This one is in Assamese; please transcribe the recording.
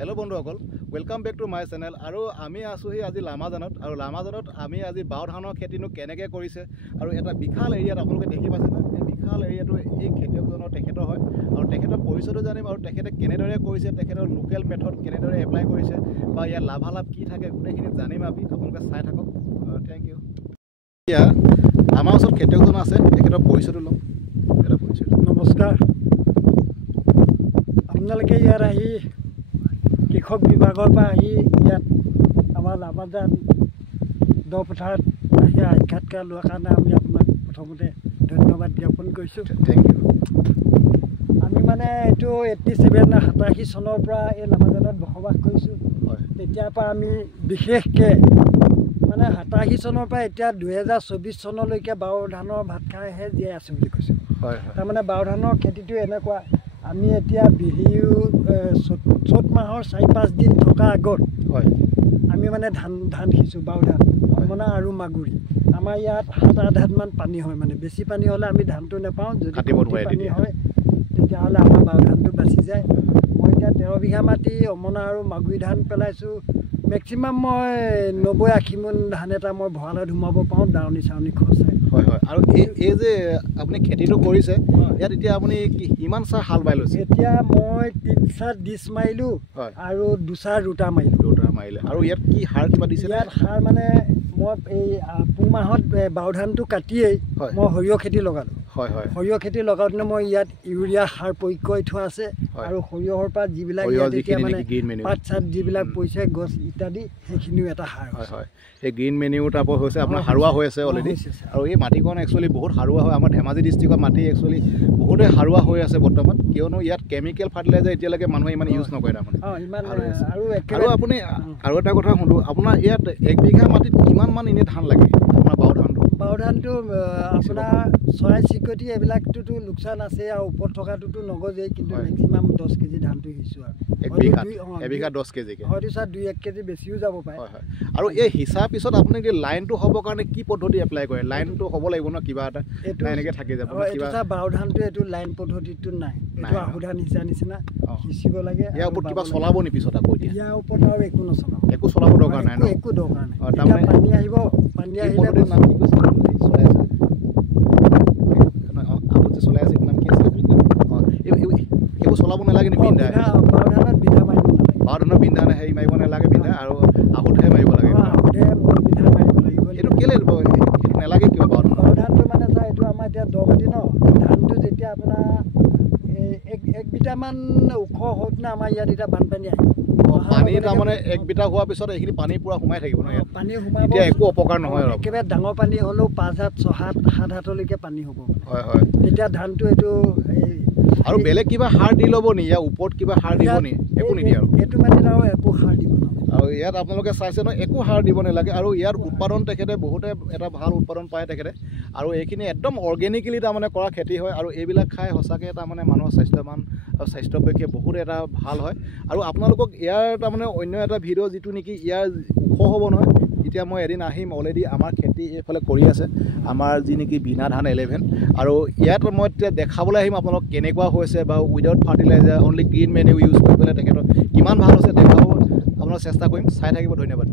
हेलो बंधुসকল welcome back to my channel और आमी आसुही आज लामाजानत और लामाजानत आमी आज बाव धाনৰ खेतिनो केनेके কৰিছে আৰু এটা বিশাল এৰিয়াত আপোনালোকে দেখি পাইছে না এই বিশাল এৰিয়াটো এই খেতিয়কজনৰ তেখেতৰ হয় আৰু তেখেতৰ পৰিচয়টো জানিম আৰু তেখেতে কেনেদৰে কৰিছে তেখেতৰ লোকেল মেথড কেনেদৰে এপ্লাই কৰিছে বা ইয়াৰ লাভালাভ কি থাকে গোটেইখিনি জানিম আমি আপোনালোকে চাই থাকক থ্যাংক ইউ ইয়া আমাৰ ওচৰত খেতিয়কজন আছে তেখেতৰ পৰিচয়টো লম এটা পৰিচয় নমস্কাৰ আপোনালোকে ইয়াৰ আহি কৃষক বিভাগৰ পৰা আহি ইয়াত আমাৰ লামাজান দ পথাৰত আহি সাক্ষাৎকাৰ লোৱাৰ কাৰণে আমি আপোনাক প্ৰথমতে ধন্যবাদ জ্ঞাপন কৰিছোঁ। Thank you. আমি মানে এইটো 87 চনৰ পৰা এই লামাজানত বসবাস কৰিছোঁ। তেতিয়াৰ পৰা আমি বিশেষকৈ মানে 87 চনৰ পৰা এতিয়া 2024 চনলৈকে বাও ধানৰ ভাত খাইহে জীয়াই আছোঁ বুলি কৈছোঁ। তাৰমানে বাও ধানৰ খেতিটো এনেকুৱা আমি এতিয়া বিহু চ'ত মাহৰ 4-5 দিন থকা আগত আমি মানে ধান সিঁচোঁ বাও ধান অমনা আৰু মাগুৰি আমাৰ ইয়াত 7-8 মান পানী হয় মানে বেছি পানী হ'লে আমি ধানটো নাপাওঁ যদি পানী হয় তেতিয়াহ'লে আমাৰ বাও ধানটো বাচি যায়। মই এতিয়া 13 বিঘা মাটি অমনা আৰু মাগুৰি ধান পেলাইছোঁ। মেক্সিমাম মই 90-80 মোন ধান এটা মই ভঁৰালত সোমাব পাৰোঁ দাৱনি চাউনি খৰচাই। হয় হয় আৰু এই যে আপুনি খেতিটো কৰিছে ইয়াত এতিয়া আপুনি কিমান চাহ হাল বাই লৈছে? এতিয়া মই 3 চাহ ডিছ মাৰিলোঁ আৰু 2 চাহ ৰোটা মাৰিলে আৰু ইয়াত কি সাৰ কিবা দিছে? ইয়াত সাৰ মানে মই এই পুহ মাহত বাও ধানটো কাটিয়েই মই সৰিয়হ খেতি লগালোঁ। সৰিয়হ খেতি লগাওঁতে মই ইয়াত ইউৰিয়া সাৰ প্ৰয়োগ কৰি থোৱা আছে আৰু সৰিয়হৰ পৰা যিবিলাক এতিয়া মানে পাত চাত যিবিলাক পৰিছে গছ ইত্যাদি সেইখিনিও এটা সাৰ হয়। এই গ্ৰীণ মেনিউৰ টাইপৰ হৈছে আপোনাৰ সাৰুৱা হৈ আছে অলৰেডি আৰু এই মাটিখন একচুৱেলি বহুত সাৰুৱা হয়। আমাৰ ধেমাজি ডিষ্ট্ৰিক্টৰ মাটি একচুৱেলি বহুতে সাৰুৱা হৈ আছে বৰ্তমান কিয়নো ইয়াত কেমিকেল ফাৰ্টিলাইজাৰ এতিয়ালৈকে মানুহে ইমান ইউজ নকৰে তাৰমানে। আৰু আপুনি আৰু এটা কথা শুনো আপোনাৰ ইয়াত 1 বিঘা মাটিত কিমান মান এনে ধান লাগে আপোনাৰ বাও ধানটো? আপোনাৰ চৰাই চিৰিকটি এইবিলাকটোতো লোকচান আছে আৰু ওপৰত থকাটোতো নগজেই কিন্তু মেক্সিমাম 10 কেজি ধানটো সিঁচোঁ আৰু 1 বিঘা 10 কেজি হয়তো ছাৰ 2-1 কেজি বেছিও যাব পাৰে। আৰু এই সিঁচা পিছত আপুনি কি লাইনটো হ'বৰ কাৰণে কি পদ্ধতি এপ্লাই কৰে? লাইনটো হ'ব লাগিব ন কিবা এটা এনেকৈ থাকি যাব কিবা? ছাৰ বাও ধানটো এইটো লাইন পদ্ধতিটো নাই, এইটো আহু ধান সিঁচা নিচিনা সিঁচিব লাগে। ইয়াৰ ওপৰত কিবা চলাব নি পিছত আকৌ? ইয়াৰ ওপৰত আৰু একো নচলাব, একো চলাব দৰকাৰ নাই ন? একো দৰকাৰ নাই। পানী আহিব, পানী আহিলে নাম কি কৈছে চলাই আছে আগত চলাই আছে নাম কি আছিলে? এইবোৰ চলাব নালাগে নি? বিন্ধা বাও ধানত বিন্ধা মাৰিব নালাগে। বাও ধানৰ বিন্ধা হেৰি মাৰিব নালাগে বিন্ধা আৰু আহুতহে মাৰিব লাগে। বিন্ধা মাৰিব লাগিব। এইটো কেলৈ সেইটো নালাগে কিয়? বাও ধানটো মানে ছাৰ এইটো আমাৰ এতিয়া দ মাটি ন, ধানটো যেতিয়া আপোনাৰ 1 বিটামান ওখ হওক না আমাৰ ইয়াত এতিয়া বানপানী আহে পানী তাৰমানে 1 বিটা হোৱাৰ পিছত এইখিনি পানী পুৰা সোমাই থাকিব ন ইয়াত? পানী সোমাব, এতিয়া একো অপকাৰ নহয় আৰু একেবাৰে ডাঙৰ পানী হ'লেও 5 হাত 6 হাত 7 হাতলৈকে পানী হ'ব। হয় তেতিয়া ধানটো এইটো আৰু বেলেগ কিবা সাৰ দি ল'ব নি? ইয়াৰ ওপৰত কিবা সাৰ দিব নি? একো নিদিয়ে আৰু এইটো মাটিত আৰু একো সাৰ দিব নালাগে। আৰু ইয়াত আপোনালোকে চাইছে ন একো সাৰ দিব নালাগে আৰু ইয়াৰ উৎপাদন তেখেতে বহুতে এটা ভাল উৎপাদন পায় তেখেতে আৰু এইখিনি একদম অৰ্গেনিকেলি তাৰমানে কৰা খেতি হয় আৰু এইবিলাক খাই সঁচাকৈ তাৰমানে মানুহৰ স্বাস্থ্যৱান আৰু স্বাস্থ্যপক্ষে বহুত এটা ভাল হয়। আৰু আপোনালোকক ইয়াৰ তাৰমানে অন্য এটা ভিডিঅ' যিটো নেকি ইয়াৰ ওখ হ'ব নহয়, এতিয়া মই এদিন আহিম অলৰেডি আমাৰ খেতি এইফালে কৰি আছে আমাৰ যি নেকি বিনা ধান 11 আৰু ইয়াত মই এতিয়া দেখাবলৈ আহিম আপোনালোক কেনেকুৱা হৈছে বা without fertiliser only green manure use কৰি পেলাই তেখেতৰ কিমান ভাল হৈছে দেখাব আপোনালোক চেষ্টা কৰিম। চাই থাকিব, ধন্যবাদ।